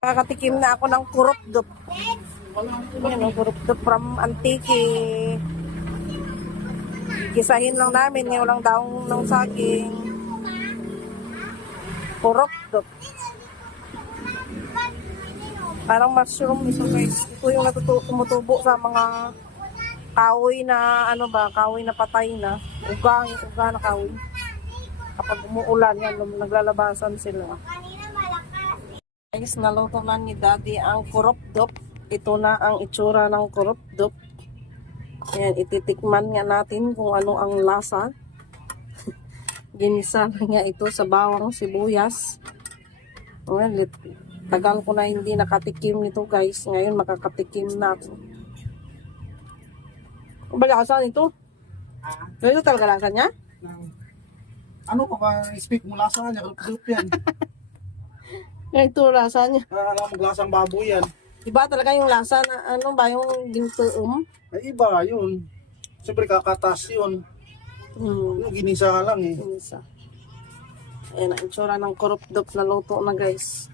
Nakakatikim na ako ng kurupdop. Yan ang kurupdop from Antique. Gisahin lang namin, ngayon lang daong ng saging. Kurupdop. Parang mushroom ito guys. Ito yung tumutubo sa mga kahoy na kahoy na patay na. Uga na kahoy. Kapag umuulan yan, naglalabasan sila. Guys, naluto na ni Daddy ang kurupdop. Ito na ang itsura ng kurupdop. Ayan, ititikman nga natin kung ano ang lasa. Ginisa nga ito sa bawang sibuyas. Ayan, tagal ko na hindi nakatikim nito guys. Ngayon makakatikim na ako. Ano ba lasa nito? Ito talaga lasa niya? Ano pa ba speak mo lasa niya? Kalpulup yan. Ito lasa niya. Alam mo lasang baboy yan. Iba talaga yung lasa na yung gintoom. Ay iba yun. Siyempre kakatas yun. Yung ginisa lang eh. Ginisa. Ayan ang itsura ng kurupdop na luto na guys.